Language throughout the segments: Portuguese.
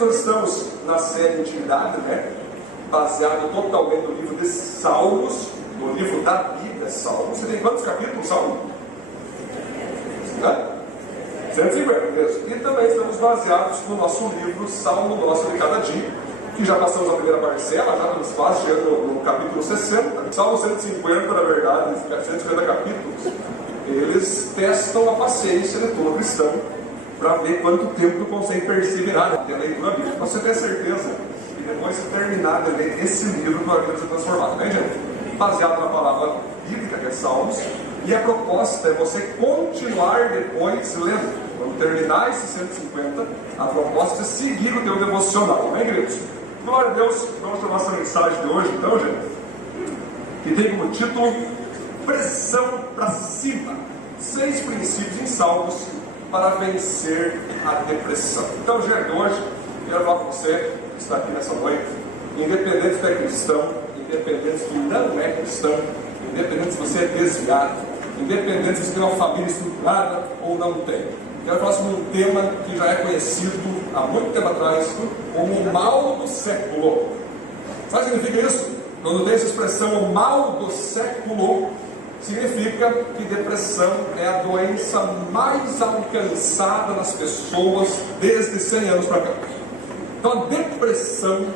queridos, nós estamos na série Intimidade, né? Baseado totalmente no livro de Salmos, no livro da Bíblia, Salmos. Você tem quantos capítulos, Salmo? 150 mesmo. E também estamos baseados no nosso livro, Salmo Nosso de Cada Dia, que já passamos a primeira parcela, já estamos quase chegando no capítulo 60. Salmo 150, na verdade, 150 capítulos, eles testam a paciência de todo cristão, para ver quanto tempo tu consegue perseverar na leitura bíblica. Para você ter certeza que depois de terminar de ler esse livro, tua vida vai ser transformada, né, gente? Baseado na palavra bíblica, que é Salmos, e a proposta é você continuar depois lendo. Quando terminar esses 150, a proposta é seguir o teu devocional, amém, queridos? Glória a Deus. Vamos tomar essa mensagem de hoje, então, gente, que tem como título Pressão para Cima. 6 princípios em Salmos para vencer a depressão. Então, gente, hoje quero falar com você que está aqui nessa noite, independente se é cristão, independente se não é cristão, independente se você é desviado, independente se você tem uma família estruturada ou não tem. Quero falar sobre um tema que já é conhecido há muito tempo atrás como o mal do século. Sabe o que significa isso? Quando tem essa expressão, o mal do século, significa que depressão é a doença mais alcançada nas pessoas desde 100 anos para cá. Então a depressão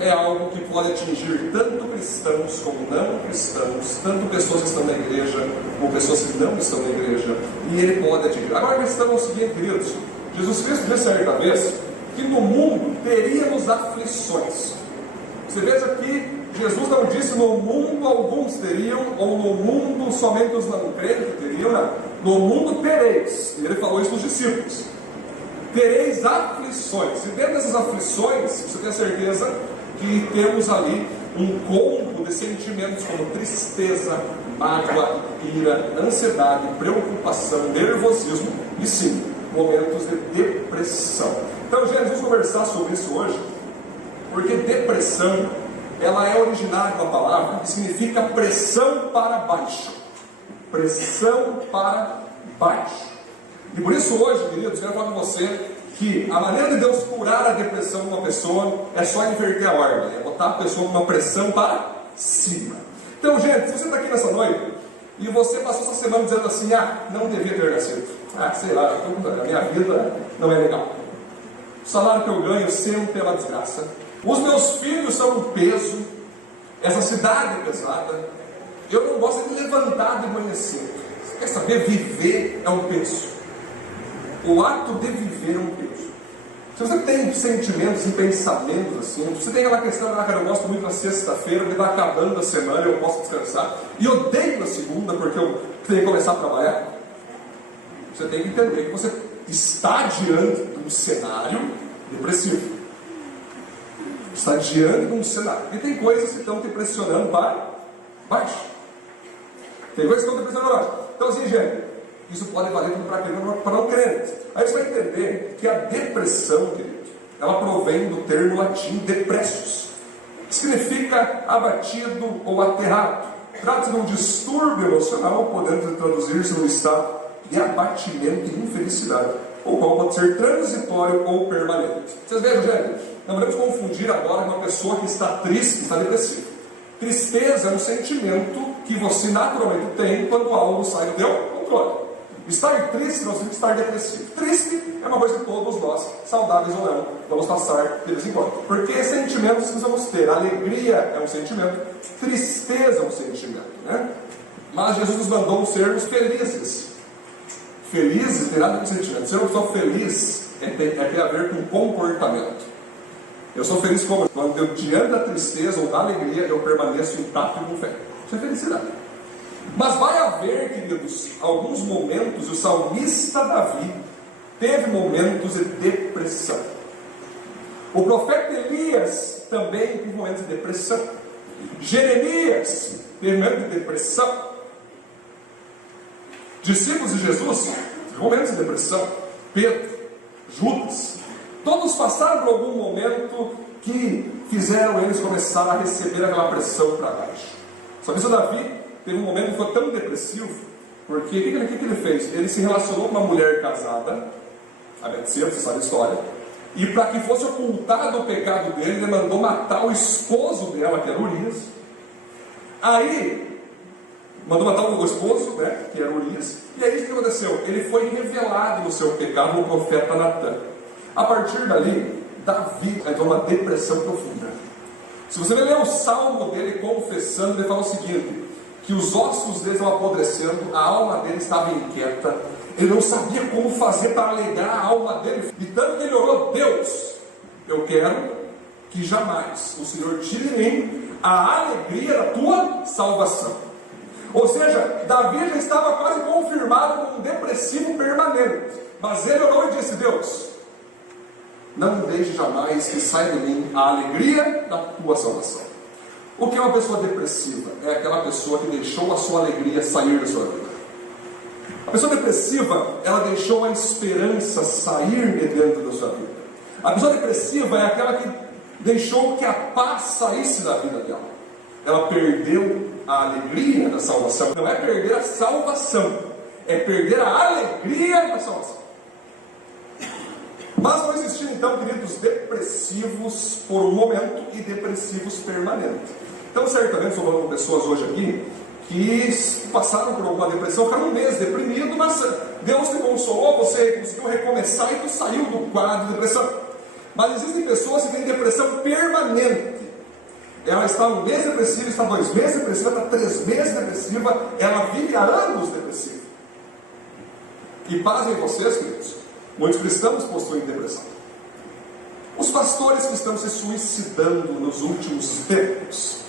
é algo que pode atingir tanto cristãos como não cristãos, tanto pessoas que estão na igreja como pessoas que não estão na igreja, e ele pode atingir. Agora a questão é o seguinte, queridos: Jesus Cristo disse certa vez que no mundo teríamos aflições. Você veja que Jesus não disse no mundo alguns teriam, ou no mundo somente os não crentes teriam, não. No mundo tereis, e ele falou isso para os discípulos, tereis aflições, e dentro dessas aflições, você tem a certeza que temos ali um combo de sentimentos como tristeza, mágoa, ira, ansiedade, preocupação, nervosismo e sim, momentos de depressão. Então, gente, vamos conversar sobre isso hoje, porque depressão, ela é originária de uma palavra que significa pressão para baixo. Pressão para baixo. E por isso hoje, queridos, quero falar com você que a maneira de Deus curar a depressão de uma pessoa é só inverter a ordem, é botar a pessoa com uma pressão para cima. Então, gente, se você está aqui nessa noite e você passou essa semana dizendo assim: não devia ter nascido, sei lá, a minha vida não é legal, o salário que eu ganho sempre é uma desgraça, os meus filhos são um peso, essa cidade é pesada, eu não gosto de levantar de manhã cedo. Você quer saber? Viver é um peso. O ato de viver é um peso. Se você tem sentimentos e pensamentos assim, você tem aquela questão: cara, eu gosto muito da sexta-feira, porque está acabando a semana, eu posso descansar, e odeio a segunda porque eu tenho que começar a trabalhar. Você tem que entender que você está diante de um cenário depressivo. Está diante de um cenário. E tem coisas que estão te pressionando para baixo. Tem coisas que estão te pressionando para baixo. Então assim, gente, isso pode valer para não crentes. Aí você vai entender que a depressão, querido, ela provém do termo latim depressus, que significa abatido ou aterrado. Trata-se de um distúrbio emocional, podendo traduzir-se num estado de abatimento e infelicidade, o qual pode ser transitório ou permanente. Vocês vejam, gente, não podemos confundir agora com uma pessoa que está triste, que está depressiva. Tristeza é um sentimento que você naturalmente tem quando algo sai do teu controle. Estar triste não significa estar depressivo. Triste é uma coisa que todos nós, saudáveis ou não, vamos passar de vez em quando. Porque sentimentos precisamos ter. Alegria é um sentimento, tristeza é um sentimento, né? Mas Jesus nos mandou sermos felizes. Felizes tem nada com sentimento. Ser uma pessoa feliz tem a ver com comportamento. Eu sou feliz quando eu, diante da tristeza ou da alegria, eu permaneço intacto com fé. Isso é felicidade. Mas vai haver, queridos, alguns momentos. O salmista Davi teve momentos de depressão. O profeta Elias também teve momentos de depressão. Jeremias teve momentos de depressão. Discípulos de Jesus, momentos de depressão. Pedro, Judas, todos passaram por algum momento que fizeram eles começar a receber aquela pressão para baixo. Só que o Davi teve um momento que foi tão depressivo, porque o que ele fez? Ele se relacionou com uma mulher casada, a Betseba, você sabe a história, E para que fosse ocultado o pecado dele, ele mandou matar o esposo dela, que era Urias. Aí, mandou matar o esposo, né, que era Urias. E aí o que aconteceu? Ele foi revelado no seu pecado no profeta Natan. A partir dali, Davi entrou numa depressão profunda. Se você ler o salmo dele confessando, ele fala o seguinte: que os ossos dele estavam apodrecendo, a alma dele estava inquieta, ele não sabia como fazer para alegrar a alma dele, e tanto que ele orou: Deus, eu quero que jamais o Senhor tire de mim a alegria da tua salvação. Ou seja, Davi já estava quase confirmado como um depressivo permanente, mas ele orou e disse: Deus, não deixe jamais que saia de mim a alegria da tua salvação. O que é uma pessoa depressiva? É aquela pessoa que deixou a sua alegria sair da sua vida. A pessoa depressiva, ela deixou a esperança sair de dentro da sua vida. A pessoa depressiva é aquela que deixou que a paz saísse da vida dela. Ela perdeu a alegria da salvação. Não é perder a salvação, é perder a alegria da salvação. Mas vão existir então, queridos, depressivos por um momento e depressivos permanentes. Então certamente estou falando com pessoas hoje aqui que passaram por alguma depressão, ficaram um mês deprimido, mas Deus te consolou, você conseguiu recomeçar e tu saiu do quadro de depressão. Mas existem pessoas que têm depressão permanente. Ela está um mês depressiva, está 2 meses depressiva, está 3 meses depressiva, ela vive há anos depressiva. E pasmem vocês, queridos, muitos cristãos possuem depressão. Os pastores que estão se suicidando nos últimos tempos.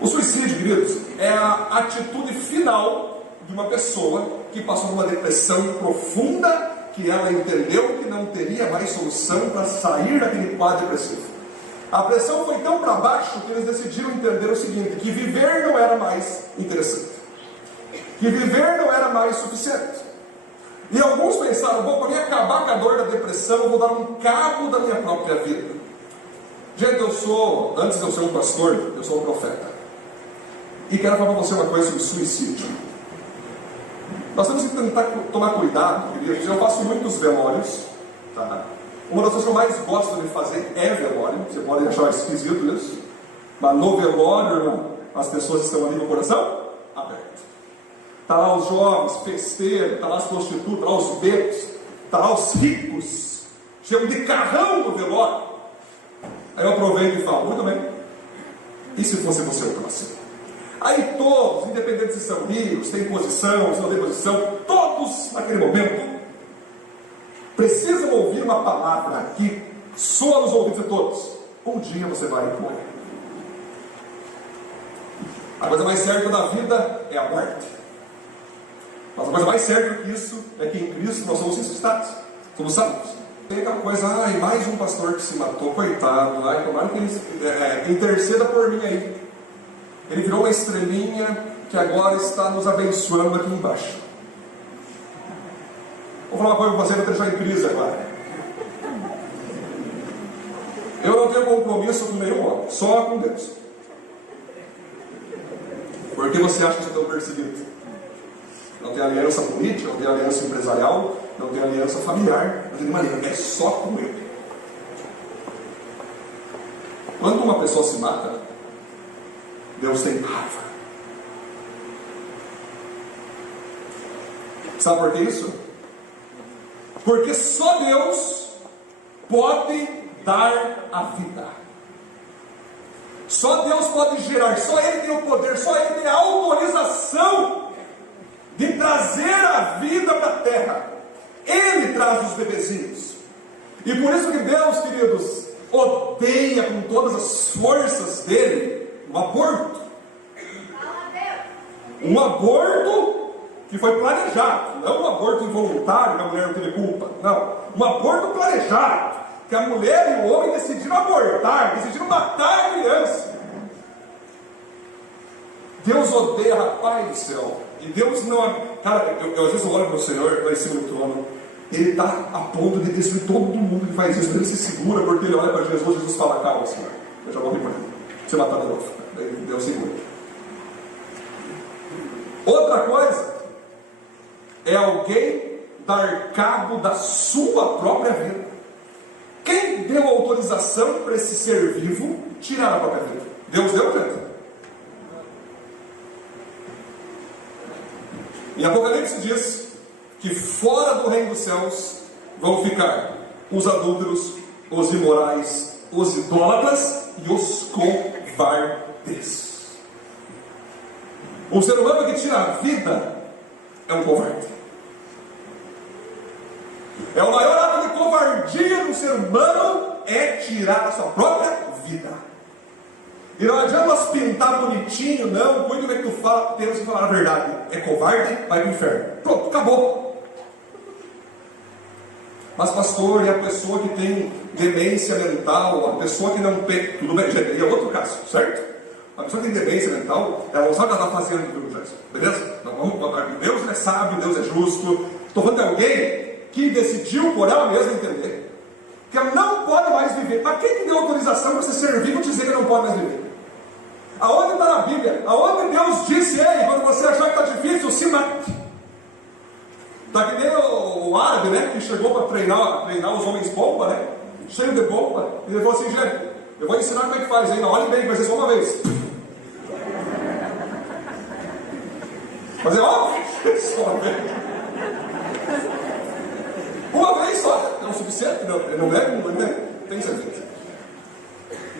O suicídio, queridos, é a atitude final de uma pessoa que passou por uma depressão profunda, que ela entendeu que não teria mais solução para sair daquele quadro depressivo. A pressão foi tão para baixo que eles decidiram entender o seguinte: que viver não era mais interessante, que viver não era mais suficiente. E alguns pensaram: bom, para mim acabar com a dor da depressão, eu vou dar um cabo da minha própria vida. Gente, antes de eu ser um pastor, eu sou um profeta. E quero falar para você uma coisa sobre suicídio. Nós temos que tentar tomar cuidado, queridos. Eu faço muitos velórios, tá? Uma das coisas que eu mais gosto de fazer é velório. Você pode achar esquisito isso, mas no velório, irmão, as pessoas estão ali no coração aberto. Está lá os jovens, festeiros, está lá as prostitutas, está lá os becos, está lá os ricos, chegam de carrão no velório. Aí eu aproveito e falo: muito bem, e se fosse você o próximo? Aí todos, independente se são ricos, têm posição, se não têm posição, todos naquele momento precisam ouvir uma palavra que soa nos ouvidos de todos: um dia você vai morrer. A coisa mais certa da vida é a morte. Mas a coisa mais certa do que isso é que em Cristo nós somos ressuscitados, somos salvos. Tem aquela coisa: ai, mais um pastor que se matou, coitado, ai, tomara que ele interceda por mim aí. Ele virou uma estrelinha que agora está nos abençoando aqui embaixo. Vou falar uma coisa para você, vou deixar em crise agora. Eu não tenho compromisso com nenhum homem, só com Deus. Porque você acha que você está perseguido? Não tem aliança política, não tem aliança empresarial, não tem aliança familiar, não tem nenhuma aliança, é só com Ele. Quando uma pessoa se mata, Deus tem raiva. Sabe por que isso? Porque só Deus pode dar a vida. Só Deus pode gerar, só Ele tem o poder, só Ele tem a autorização de trazer a vida para a terra. Ele traz os bebezinhos. E por isso que Deus, queridos, odeia com todas as forças dele um aborto. Um aborto que foi planejado, não um aborto involuntário que a mulher não teve culpa, não, um aborto planejado, que a mulher e o homem decidiram abortar, decidiram matar a criança. Deus odeia, rapaz do céu. E Deus não... Cara, eu às vezes olho para o Senhor lá em cima do trono, Ele está a ponto de destruir todo mundo que faz isso. Ele se segura porque ele olha para Jesus, Jesus fala: calma, Senhor, eu já vou vir para ele, você matar de novo. Deus segura. Outra coisa é alguém dar cabo da sua própria vida. Quem deu autorização para esse ser vivo tirar a própria vida? Deus deu, gente? Em Apocalipse diz que fora do reino dos céus vão ficar os adúlteros, os imorais, os idólatras e os covardes. Um ser humano que tira a vida é um covarde. É o maior ato de covardia do ser humano é tirar a sua própria vida. E não adianta nós pintar bonitinho, não, cuide como é que tu fala, temos que falar a verdade. É covarde, vai para o inferno. Pronto, acabou. Mas pastor, e a pessoa que tem demência mental, a pessoa que não tem, tudo bem, gente, é outro caso, certo? A pessoa que tem demência mental, ela não sabe o que ela está fazendo, beleza? Não, Deus é sábio, Deus é justo. Estou falando de alguém que decidiu por ela mesma entender que ela não pode mais viver. Para quem deu autorização para você ser vivo dizer que não pode mais viver? Aonde está na Bíblia? Aonde Deus disse, ei, quando você achar que está difícil, se mate. Está que nem o árabe, né, que chegou para treinar os homens bomba, né, cheio de bomba, e ele falou assim, gente, eu vou ensinar como é que faz ainda, olhem bem, vai ser só uma vez. Mas é óbvio, só uma vez. Uma vez só, é o suficiente, não é, tem certeza.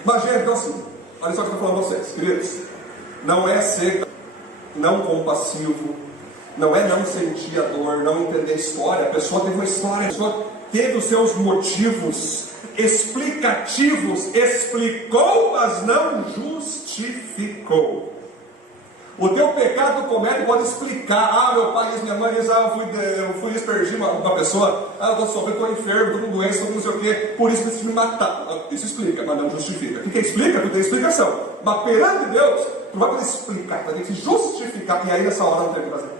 Mas gente, então assim, olha só o que eu estou falando a vocês, queridos, não é ser não compassivo, não é não sentir a dor, não entender a história. A pessoa teve uma história, a pessoa teve os seus motivos explicativos, explicou, mas não justificou. O teu pecado comete pode explicar. Ah, meu pai, minha mãe, eu fui aspergir uma pessoa. Ah, eu estou sofrendo, estou enfermo, estou com doença, estou com não sei o quê, por isso preciso me matar. Isso explica, mas não justifica. O que explica? Tu tem explicação. Mas perante Deus, tu vai poder explicar, tu vai ter que justificar, e aí nessa hora não tem o que fazer.